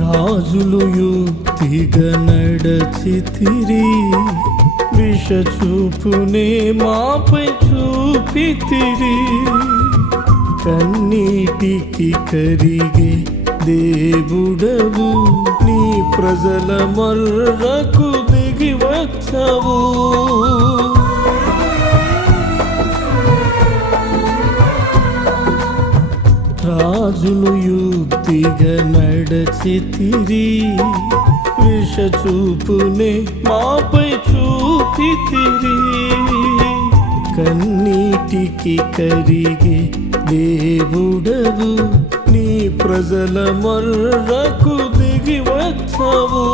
రాజులు యుక్తిగా నడచితిరి, విషచూపునే మాపై చూపితిరి. కన్నీటికి కరిగే దేవుడవు, నీ ప్రజల మర్రకు దిగి వచ్చావు. రాజులు యుక్తిగా నడచితిరి, విషచూపునే మాపై చూపితిరి. కన్నీటికి కరిగే దేవుడవు, నీ ప్రజల మర్రకు దిగి వచ్చావు.